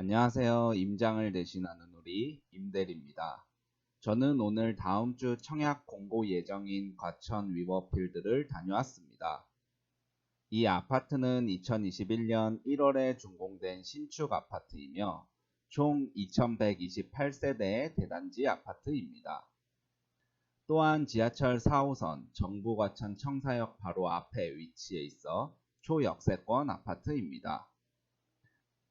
안녕하세요. 임장을 대신하는 우리 임대리입니다. 저는 오늘 다음 주 청약 공고 예정인 과천 위버필드를 다녀왔습니다. 이 아파트는 2021년 1월에 준공된 신축 아파트이며 총 2128세대의 대단지 아파트입니다. 또한 지하철 4호선 정부 과천 청사역 바로 앞에 위치해 있어 초역세권 아파트입니다.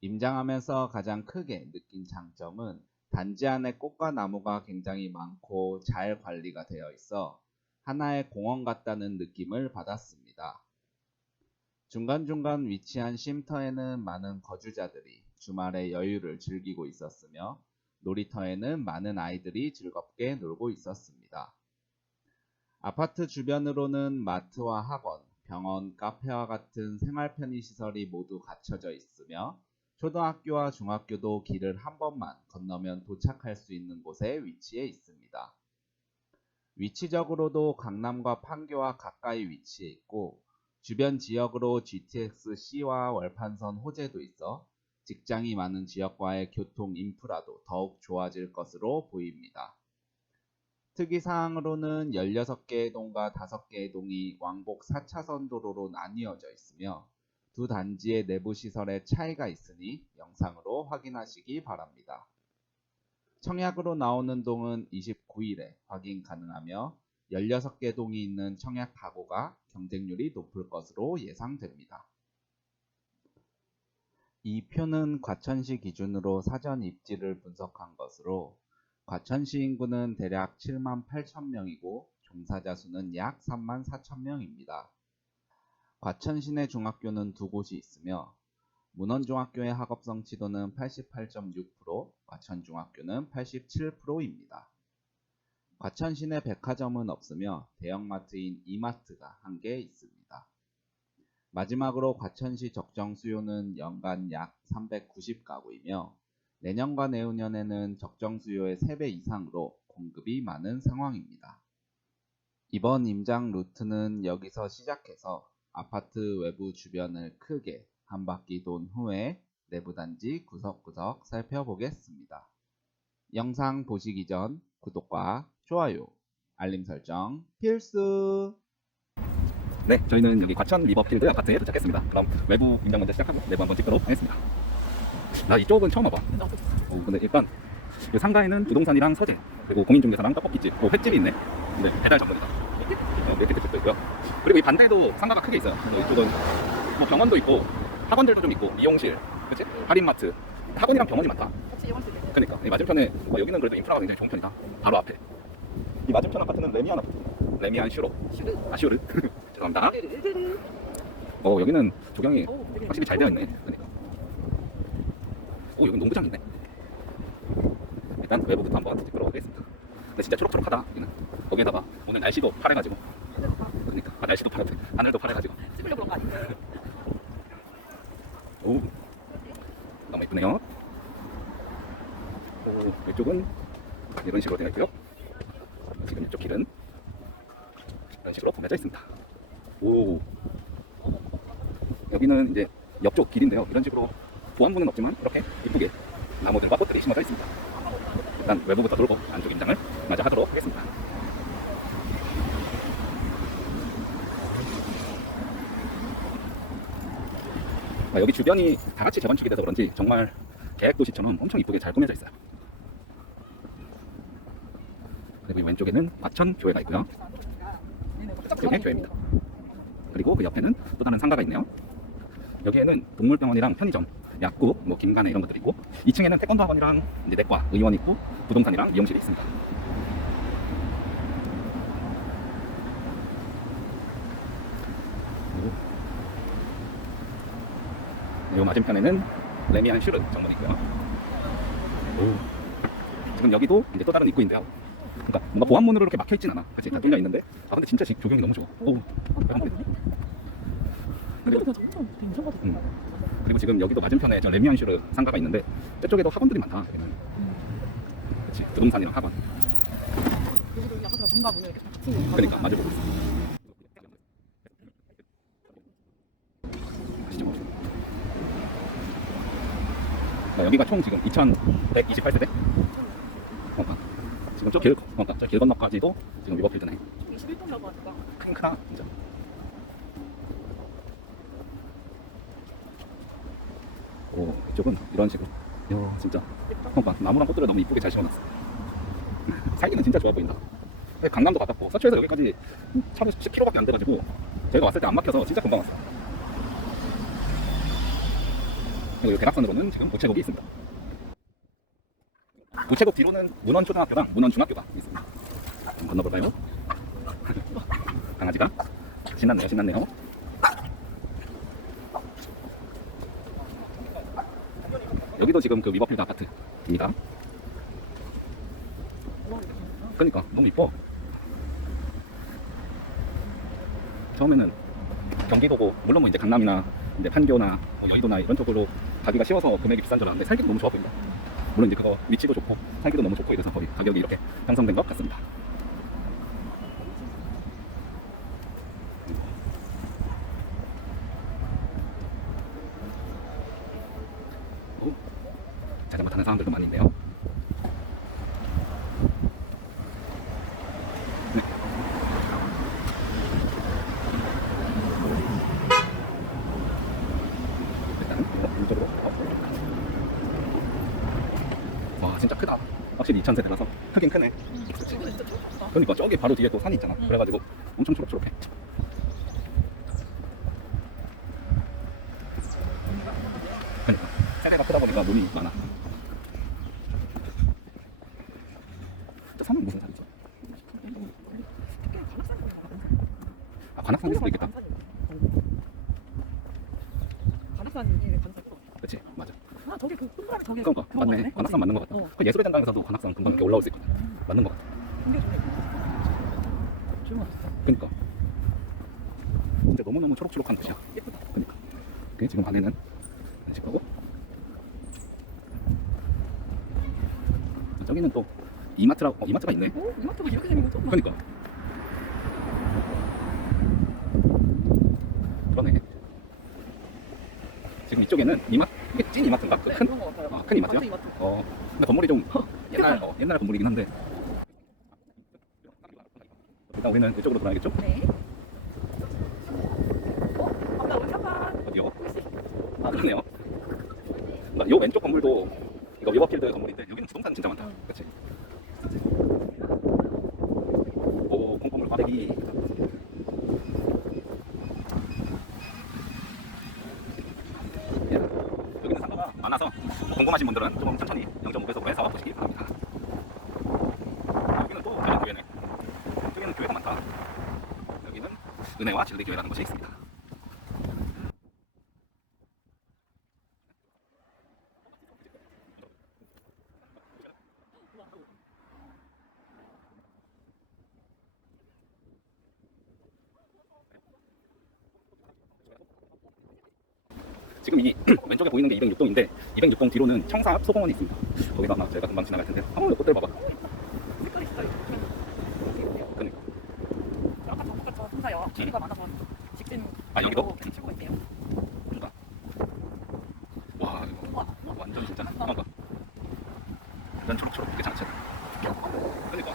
임장하면서 가장 크게 느낀 장점은 단지 안에 꽃과 나무가 굉장히 많고 잘 관리가 되어 있어 하나의 공원 같다는 느낌을 받았습니다. 중간중간 위치한 쉼터에는 많은 거주자들이 주말에 여유를 즐기고 있었으며 놀이터에는 많은 아이들이 즐겁게 놀고 있었습니다. 아파트 주변으로는 마트와 학원, 병원, 카페와 같은 생활 편의 시설이 모두 갖춰져 있으며 초등학교와 중학교도 길을 한 번만 건너면 도착할 수 있는 곳에 위치해 있습니다. 위치적으로도 강남과 판교와 가까이 위치해 있고 주변 지역으로 GTX-C와 월판선 호재도 있어 직장이 많은 지역과의 교통 인프라도 더욱 좋아질 것으로 보입니다. 특이사항으로는 16개의 동과 5개의 동이 왕복 4차선 도로로 나뉘어져 있으며 두 단지의 내부 시설에 차이가 있으니 영상으로 확인하시기 바랍니다. 청약으로 나오는 동은 29일에 확인 가능하며 16개 동이 있는 청약 가구가 경쟁률이 높을 것으로 예상됩니다. 이 표는 과천시 기준으로 사전 입지를 분석한 것으로 과천시 인구는 대략 7만 8천 명이고 종사자 수는 약 3만 4천 명입니다. 과천 시내 중학교는 두 곳이 있으며 문헌중학교의 학업 성취도는 88.6%, 과천중학교는 87%입니다. 과천 시내 백화점은 없으며 대형마트인 이마트가 한 개 있습니다. 마지막으로 과천시 적정 수요는 연간 약 390가구이며 내년과 내후년에는 적정 수요의 3배 이상으로 공급이 많은 상황입니다. 이번 임장 루트는 여기서 시작해서 아파트 외부 주변을 크게 한 바퀴 돈 후에 내부 단지 구석구석 살펴보겠습니다. 영상 보시기 전 구독과 좋아요, 알림 설정 필수! 네, 저희는 여기 과천 리버필드 아파트에 도착했습니다. 그럼 외부 임장 먼저 시작하고 내부 한번 찍도록 하겠습니다. 나 이쪽은 처음 와봐. 어, 근데 일단 이 상가에는 부동산이랑 서재 그리고 공인중개사랑 떡볶이집, 또 횟집이 있네. 근데 배달 전문이다. 어, 밀키트집도 있고요. 그리고 이 반대도 상가가 크게 있어요. 뭐 이쪽은 뭐 병원도 있고 학원들도 좀 있고 미용실, 그렇지? 할인마트. 학원이랑 병원이 많다. 같이 찍게. 그러니까 이 맞은편에 어, 여기는 그래도 인프라가 굉장히 좋은 편이다. 바로 앞에. 이 맞은편 아파트는 레미안 아파트. 레미안 슈로. 슈르. 아 슈르. 죄송합니다. 르르르르. 어 여기는 조경이 오, 되게 확실히 잘 되어 있네. 그러니까. 오 여기 농구장 있네. 일단 외부부터 한번 찍도록 하겠습니다. 근데 진짜 초록초록하다 여기는. 거기에다가 오늘 날씨도 파래가지고. 그러니까 아, 날씨도 파랗대. 하늘도 파래가지고. 찍으려고 그런 거 아니에요? 오 너무 예쁘네요. 오 이쪽은 이런 식으로 되어 있고요. 지금 이쪽 길은 이런 식으로 꾸며져 있습니다. 오 여기는 이제 옆쪽 길인데요. 이런 식으로 보안부는 없지만 이렇게 이쁘게 나무들과 꽃들이 심어져 있습니다. 일단 외부부터 돌고 안쪽 임장을 마저 하도록 하겠습니다. 아, 여기 주변이 다 같이 재건축이 돼서 그런지 정말 계획도시처럼 엄청 이쁘게 잘 꾸며져 있어요. 그리고 이 왼쪽에는 과천 교회가 있고요. 이게 교회입니다. 그리고 그 옆에는 또 다른 상가가 있네요. 여기에는 동물병원이랑 편의점, 약국, 뭐 김간에 이런 것들이 있고 2층에는 태권도 학원이랑 이제 내과, 의원 있고 부동산이랑 미용실이 있습니다. 그리고 맞은편에는 레미안 슈르 정문이 있고요. 오. 지금 여기도 이제 또 다른 입구인데요. 그러니까 뭔가 보안문으로 이렇게 막혀 있진 않아. 그치? 다 뚫려 있는데. 아 근데 진짜 지- 조경이 너무 좋아. 오. 빨간 불이. 그리고 엄청 음. 그리고 지금 여기도 맞은편에 저 레미안 슈르 상가가 있는데 저쪽에도 학원들이 많다. 여기는. 그렇지. 부동산이랑 학원. 여기도 아파트가 뭔가 보면 이렇게 다 같이 있는 그러니까 마주보고 있어. 아시죠? 그러니까 여기가 총 지금 2,128세대. 그러니까 지금 저 길, 그러니까 저길 건너까지도 지금 리버필드네. 21동이라고 하니까. 큰 진짜. 오 이쪽은 이런 식으로. 이야 진짜. 그러니까 나무랑 꽃들을 너무 이쁘게 잘 심어놨어. 살기는 진짜 좋아 보인다. 강남도 가깝고 서초에서 여기까지 차로 10km밖에 안 돼가지고 저희가 왔을 때 안 막혀서 진짜 금방 왔어. 그리고 이 대각선으로는 지금 우체국이 있습니다. 우체국 뒤로는 문원초등학교랑 문원중학교가 있습니다. 좀 건너볼까요? 강아지가 신났네요, 신났네요. 여기도 지금 그 리버필드 아파트입니다. 그러니까 너무 이뻐. 처음에는 경기도고 물론 뭐 이제 강남이나 이제 판교나 뭐 여의도나 이런 쪽으로 가기가 쉬워서 금액이 비싼 줄 알았는데 살기도 너무 좋아 보인다. 물론 이제 그거 위치도 좋고 살기도 너무 좋고 이래서 거의 가격이 이렇게 형성된 것 같습니다. 오, 자전거 타는 사람들도 많이 있네요. 네. 일단은 이거 이쪽으로. 어. 와 진짜 크다. 확실히 2,000세대라서 크긴 크네. 좋다. 그러니까 저기 바로 뒤에 또 산이 있잖아. 응. 그래가지고 엄청 초록초록해. 그러니까 세대가 크다 보니까 눈이 많아. 저 산은 무슨 산이지? 아 관악산일 수도 있겠다. 관악산이 이게 관악산이고. 그렇지 맞아. 아 저기 그 동그라미 저기. 그러니까 그런 맞네. 거네. 관악산 맞는 것 같다. 어. 그 예술의 전당에서도 관악산 금방 이렇게 올라올 수 있거든. 맞는 것 같아. 근데 그러니까 진짜 너무 너무 초록초록한 곳이야. 예쁘다. 그러니까. 그 지금 안에는 집 거고. 저기는 또 이마트라 어, 이마트가 있네. 오 이마트가 이렇게 생긴 거 처음 봐. 그러니까. 그러네. 지금 이쪽에는 이마 이게 찐 이마트인가? 그 네, 큰? 그런 거 같아요. 아, 큰 이마트요? 마트 이마트. 어. 근데 건물이 좀 옛날 어, 옛날 건물이긴 한데. 일단 우리는 이쪽으로 돌아야겠죠? 네. 어? 아까 우리 잠깐. 어디요? 혹시 아 그러네요. 아, 요 왼쪽 건물도 이거 리버필드 건물인데 여기는 부동산 진짜 많다. 응. 그렇지? 오 콩콩물 과대기. 예, 여기는 상가가 많아서 궁금하신 분들은 좀 천천히 0.5배속으로 해서 보시기 바랍니다. 여기는 또 다른 교회네. 여기는 교회가 많다. 여기는 은혜와 진리 교회라는 것이 있습니다. 지금 이 왼쪽에 보이는 게 206동인데 206동 뒤로는 청사 앞 소공원이 있습니다. 거기서 아마 저희가 금방 지나갈 텐데 한번 꽃들 봐봐. 색깔이 진짜 이렇게. 그러니까 아까 저보다 저 혼자요. 길이가 많아서 직진. 아, 여기도? 치고 있대요. 그러니까 와 이거 와. 완전 진짜 그러니까 난 초록초록 이게 장치. 그러니까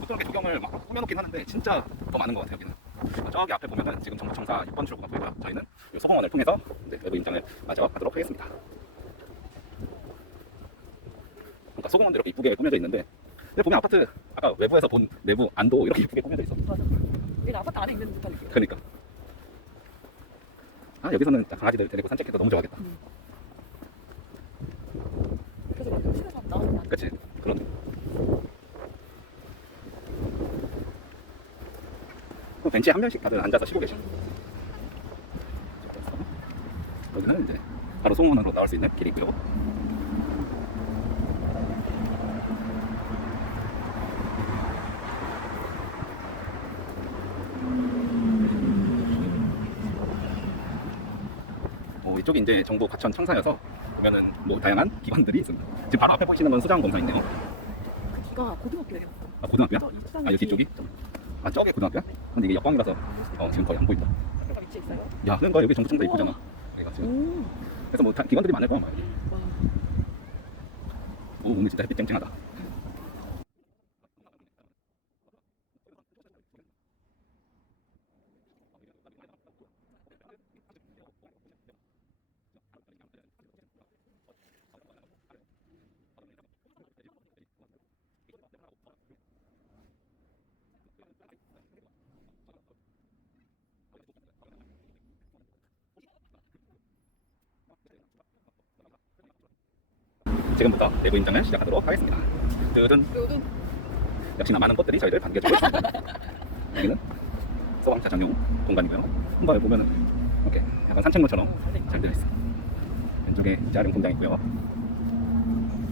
보통 이렇게 조경을 막 꾸며놓긴 하는데 진짜 더 많은 것 같아요 여기는. 저기 앞에 보면은 지금 정부청사 6번 출구가 보이고요. 저희는 이 소공원을 통해서 이제 외부 입장을 마저 하도록 하겠습니다. 그러니까 소공원도 이렇게 이쁘게 꾸며져 있는데 근데 보면 아파트 아까 외부에서 본 내부 안도 이렇게 이쁘게 꾸며져 있어. 맞아. 얘가 아파트 안에 있는 듯한 느낌. 그러니까. 아 여기서는 강아지들 데리고 산책해도 너무 좋아하겠다. 그래서 막 도시에서 나오는 그치? 그런. 그 벤치에 한 명씩 다들 앉아서 쉬고 계셔. 여기는 이제 바로 송원으로 나올 수 있는 길이 있고요. 어, 이쪽이 이제 정부 과천 청사여서 보면은 뭐 다양한 기관들이 있습니다. 지금 바로 앞에 보시는 건 수장 검사인데요. 기가 고등학교예요. 아 고등학교야? 아 여기 뒤쪽이? 아 저게 고등학교야? 근데 이게 역광이라서 어, 지금 거의 안 보인다. 있어요. 야, 그러니까 여기 정부청사 이쁘잖아. 그래가지고 오. 그래서 뭐 다- 기관들이 많을 거야. 아마. 와. 오 오늘 진짜 햇빛 쨍쨍하다. 내부 임장을 시작하도록 하겠습니다. 요즘 역시나 많은 것들이 저희를 반겨주고 있습니다. 여기는 소방차 전용 공간이고요. 한번 보면은 이렇게 약간 산책로처럼 잘 되어 있어요. 왼쪽에 자룡 공장 있고요.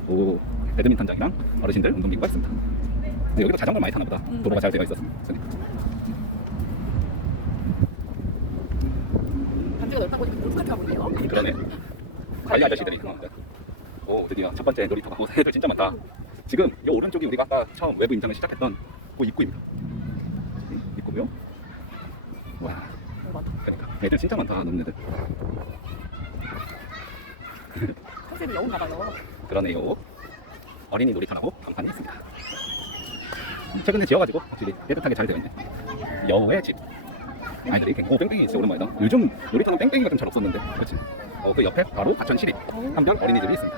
또 배드민턴장이랑 어르신들 운동기구가 있습니다. 근데 여기도 자전거 많이 타나 보다. 음, 도로가 잘 되어 있어서. 단지가 넓다 보니까 골프카트가 보이네요. 그러네. 관리 아저씨들이 나옵니다. 오 드디어 첫 번째 놀이터가 오 새들 진짜 많다. 지금 이 오른쪽이 우리가 아까 처음 외부 임장을 시작했던 그 입구입니다. 네, 입구고요. 와. 그러니까 애들 진짜 많다 놈네들. 컨셉이 여운가 봐요. 그러네요. 어린이 놀이터라고 간판이 있습니다. 최근에 지어가지고 확실히 깨끗하게 잘 되어 있네. 여우의 집. 아이들이 굉장히 오 뺑뺑이 진짜 오랜만이다. 요즘 놀이터는 뺑뺑이가 좀 잘 없었는데, 그렇지? 어, 그 옆에 바로 과천 시립 한별 어린이집이 있습니다.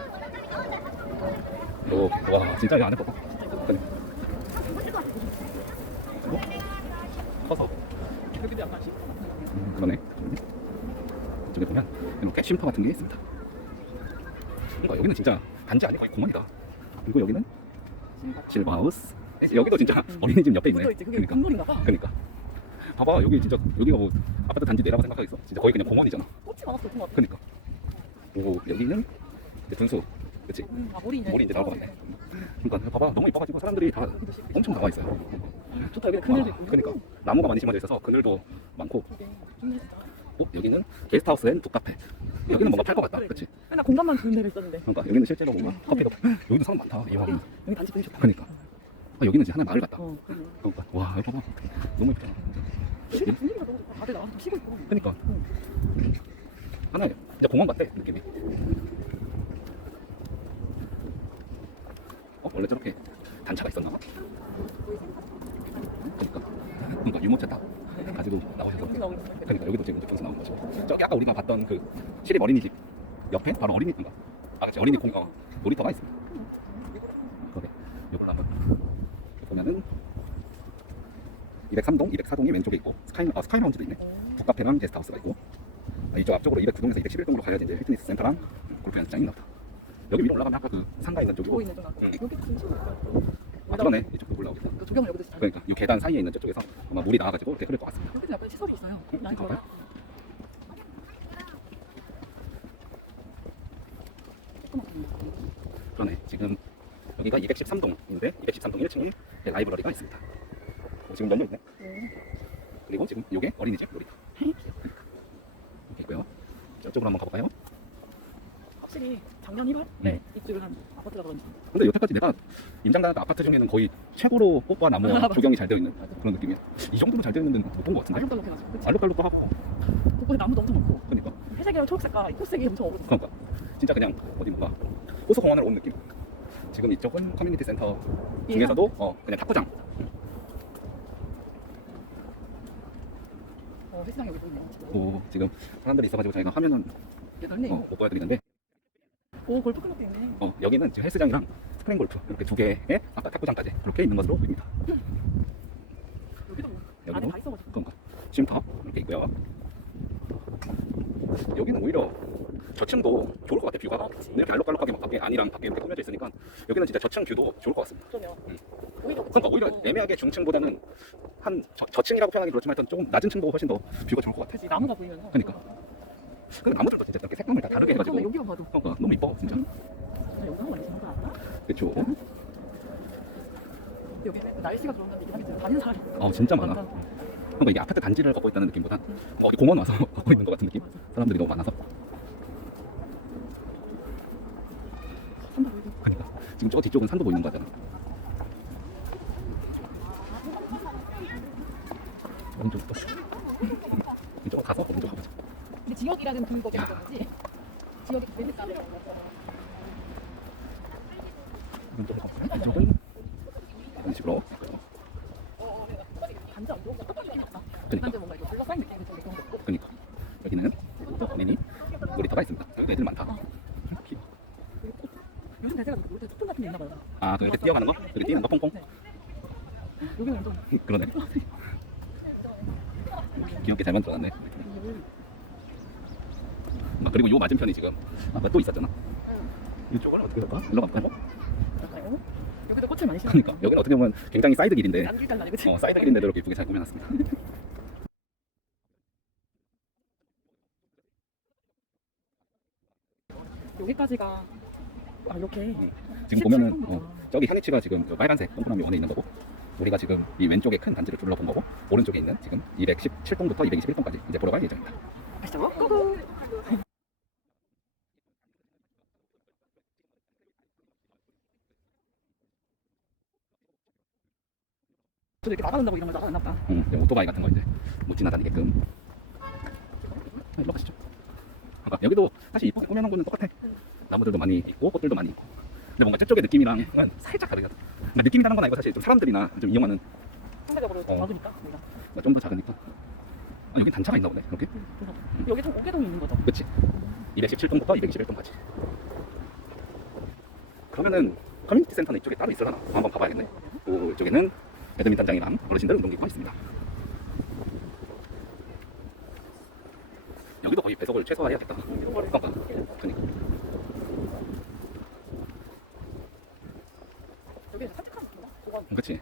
오, 와 진짜 이거 안에. 그러니까. 어? 커서. 음, 그러네. 이쪽에 보면 이렇게 쉼터 같은 게 있습니다. 그러니까 여기는 진짜 단지 아니 거의 공원이다. 그리고 여기는 실버하우스. 여기도 진짜 어린이집 옆에 있네. 그러니까. 그러니까. 봐봐 여기 진짜 여기가 뭐 아파트 단지 내라고 생각하겠어. 진짜 거의 그냥 공원이잖아. 꽃이 많았어. 그. 그러니까. 그리고 여기는 이제 분수. 그렇지. 음, 아 머리 있네. 이제 나올 것 같네. 그러니까 봐봐 너무 이뻐가지고 사람들이 다 엄청 나와 있어요. 좋다. 여기 그늘도 와, 있고. 그러니까 나무가 많이 심어져 있어서 그늘도 많고. 어 여기는 게스트하우스 앤 북카페. 여기는 뭔가 팔 것 같다. 그렇지. 맨날 공간만 좋은 데를 있었는데. 그러니까 여기는 실제로 뭔가 커피도 여기도 사람 많다. 이거 보면. 여기 단지 분이 좋다. 그러니까. 아, 여기는 이제 하나 마을 같다. 어. 그러니까 와 여기 봐봐. 너무 예쁘잖아. 분위기가 너무. 다들 나와서 좀 쉬고 있고. 그러니까 하나 이제 공원 같아 느낌이. 어 원래 저렇게 단차가 있었나 봐. 그러니까 그러니까 유모차 딱 가지고 나오셔서. 그러니까 여기도 지금 분수 나온 거죠. 저기 아까 우리가 봤던 그 시립 어린이집 옆에 바로 어린이인가? 아 그치 어린이 공 어, 놀이터가 있습니다. 그래 이걸로 한번 보면은 203동, 204동이 왼쪽에 있고 스카이 아 스카이라운지도 있네. 북카페랑 게스트하우스가 있고 아, 이쪽 앞쪽으로 209동에서 211동으로 가야지 이제 피트니스 센터랑 골프 연습장이 있나 보다. 여기 위로 올라가면 아까 그 상가 있는 쪽이고 보이네 좀. 응. 여기. 아 그러네 이쪽도 올라오겠다. 그 조경을 여기도 있어. 그러니까 이 계단 사이에 있는 저쪽에서 아마 물이 나와가지고 이렇게 흐를 것 같습니다. 여기도 약간 시설이 있어요. 응? 난. 좋아. 조그맣네. 그러네. 지금 여기가 213동인데 213동 1층에 라이브러리가 있습니다. 어, 지금 열려 있네. 네. 그리고 지금 요게 어린이집 놀이터 이렇게 있고요. 저쪽으로 한번 가볼까요? 확실히 작년 1월 네. 입주를 한 아파트라 그런지. 근데 여태까지 내가 임장단 아파트 중에는 거의 최고로 꽃과 나무 맞아. 조경이 잘 되어 있는 맞아. 그런 느낌이야. 이 정도로 잘 되어 있는 데는 못 본 것 같은데. 알록달록해가지고. 그치? 알록달록도 하고 곳곳에 나무도 엄청 많고. 그러니까 회색이랑 초록색과 꽃색이 엄청 어우러져. 그러니까 진짜 그냥 어디 뭔가 호수 공원을 온 느낌. 지금 이쪽은 커뮤니티 센터 중에서도 어 그냥 탁구장. 어, 회사장이 여기 보이네요. 오 지금 사람들이 있어가지고 저희가 화면은 넓네. 어, 못 보여드리는데 오, 골프 클럽도 있네. 어, 여기는 지금 헬스장이랑 스크린 골프 이렇게 두 개에 아까 탁구장까지 그렇게 있는 것으로 보입니다. 여기도 뭐 안에 여기도 다 있어가지고. 그런가 쉼터 이렇게 있고요. 여기는 오히려 저층도 좋을 것 같아 뷰가 아, 그치. 이렇게 알록달록하게 막 밖에 안이랑 밖에 이렇게 꾸며져 있으니까 여기는 진짜 저층 뷰도 좋을 것 같습니다. 그러네요. 음. 오히려 그치? 그러니까 오히려 어, 애매하게 중층보다는 한 저, 저층이라고 표현하기 그렇지만 하여튼 조금 낮은 층도 훨씬 더 뷰가 좋을 것 같아. 그치, 나무가 보이면서. 그러니까. 근데 나무들도 진짜 이렇게 색감을 다 다르게 해가지고 여기만 봐도. 어, 너무 이뻐 진짜. 아, 여기 한번 지는 거 알아? 그렇죠. 여기 날씨가 하겠지. 다니는 사람이. 어 진짜 많아. 그러니까 이게 아파트 단지를 걷고 있다는 느낌보단 어, 어디 공원 와서 걷고 있는 것 같은 느낌. 사람들이 너무 많아서. 그러니까 지금 저 뒤쪽은 산도 보이는 거잖아. 오른쪽도. 이쪽으로 가서 오른쪽 가보자. 그거 때문에 그런지 지역이 이쪽은 이런 식으로 거 똑같이 생겼다. 그러니까 반지 뭔가 이거 둘러싸인 느낌이 좀 그런 거 없고. 그러니까 여기는 미니 놀이터가 있습니다. 여기 애들 많다. 요즘 대세가 놀때 소품 같은 게 있나 봐요. 아, 그 이렇게 뛰어가는 거? 이렇게 뛰는 거 퐁퐁? 네. 여기는 완전 그러네. 귀엽게 잘 만들어놨네. 아, 그리고 요 맞은편이 지금 아까 또 있었잖아. 이쪽은 어떻게 할까? 일로 가볼까? 약간요. 여기도 꽃을 많이 심어. 그러니까 여기는 어떻게 보면 굉장히 사이드 길인데 남길까지 아니고 어, 사이드 길인데도 이렇게 예쁘게 잘 꾸며놨습니다. 여기까지가 아 이렇게 지금 보면은 17 어, 저기 향이치가 지금 저 빨간색 동그라미 원에 있는 거고 우리가 지금 이 왼쪽에 큰 단지를 둘러본 거고 오른쪽에 있는 지금 217동부터 221동까지 이제 보러 갈 예정입니다. 가시죠. 고고. 저도 이렇게 나가는다고 이런 걸 나가나 보다. 음, 이제 오토바이 같은 거 이제 못 지나다니게끔. 아, 일로 가시죠. 아까 여기도 사실 이쁘게 꾸며놓은 거는 똑같아. 나무들도 많이 있고 꽃들도 많이 있고. 근데 뭔가 저쪽의 느낌이랑은 살짝 다르긴 하다. 근데 느낌이 다른 건 아니고 사실 좀 사람들이나 좀 이용하는 상대적으로 어. 작으니까 우리가. 좀 더 작으니까. 아, 여기 단차가 있나 보네. 이렇게. 그래서 여기 좀 오개동이 있는 거죠. 그치. 217동부터 221동까지. 그러면은 커뮤니티 센터는 이쪽에 따로 있으려나? 한번 봐봐야겠네. 그 이쪽에는 배드민턴장이랑 어르신들 운동기구가 있습니다. 여기도 거의 배속을 최소화해야겠다. 그러니까. 그러니까. 여기 산책하는 그치.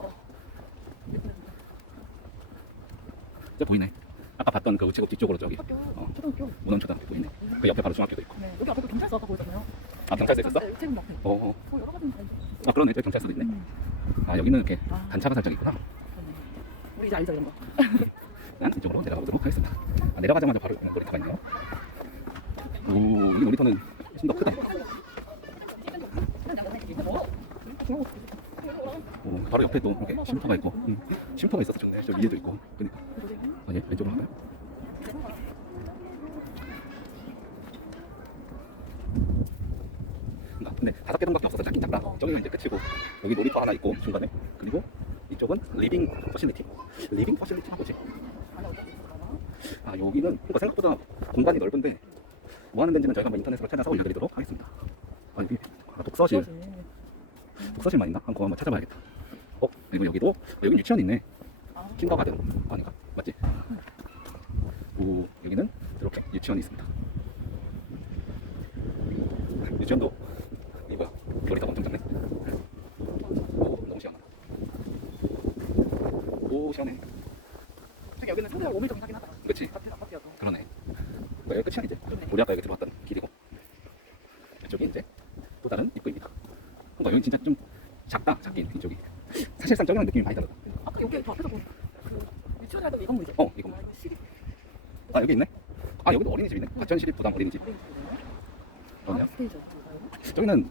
저 보이네. 아까 봤던 그 우체국 뒤쪽으로 저기 학교 어. 초등학교. 문헌초등학교 보이네. 그 옆에 바로 중학교도 있고. 네. 여기 앞에 또 경찰서 아까 보였잖아요. 아 경찰서 있었어? 네, 우체국. 어, 어. 뭐 여러 가지 다 있어. 아 그러네. 저기 경찰서도 있네. 음. 아 여기는 이렇게 아. 단차가 살짝 있구나. 그러네. 우리 이제 알죠 이런 거. 난 이쪽으로 내려가 보도록 하겠습니다. 아, 내려가자마자 바로 놀이터가 있네요. 오, 이 놀이터는 훨씬 더 크다. 오, 바로 옆에 또 이렇게 쉼터가 있고, 음, 쉼터가 있어서 좋네. 저 위에도 있고. 그러니까. 아, 예, 왼쪽으로 갈까요? 근데 다섯 개 동밖에 없어서 작긴 작다. 저기가 이제 끝이고, 여기 놀이터 하나 있고 중간에, 그리고 이쪽은 리빙 퍼실리티. 리빙 퍼실리티가 뭐지? 아 여기는 그러니까 생각보다 공간이 넓은데 뭐 하는 데인지는 저희가 한번 인터넷으로 찾아서 올려드리도록 하겠습니다. 아 여기 아, 독서실 독서실만 있나? 한번 한번 찾아봐야겠다. 어 그리고 여기도 어, 여기 유치원 있네. 킨더가든 아닌가? 맞지? 오 여기는 이렇게 유치원이 있습니다. 유치원도 이 뭐야 놀이터 엄청 작네. 오 너무 시원하다. 오 시원해. 여기는 상대가 5m 정도 하긴 하다. 그치? 밖에서 밖이어서. 그러네. 그러니까 여기 끝이야 이제. 그러네. 우리 아까 여기 들어왔던 길이고 이쪽이 이제 또 다른 입구입니다. 그러니까 여기 진짜 좀 작다 작긴 이쪽이. 사실상 저기랑 느낌이 많이 다르다. 아까 여기 저 앞에서 본 그 유치원에 하던 이 건물이죠? 어 이거 아, 이거 시립 아 여기 있네. 아 여기도 어린이집이네. 과천시립 부담 어린이집. 어린이집이네요. 그러네요. 아, 스테이지. 저기는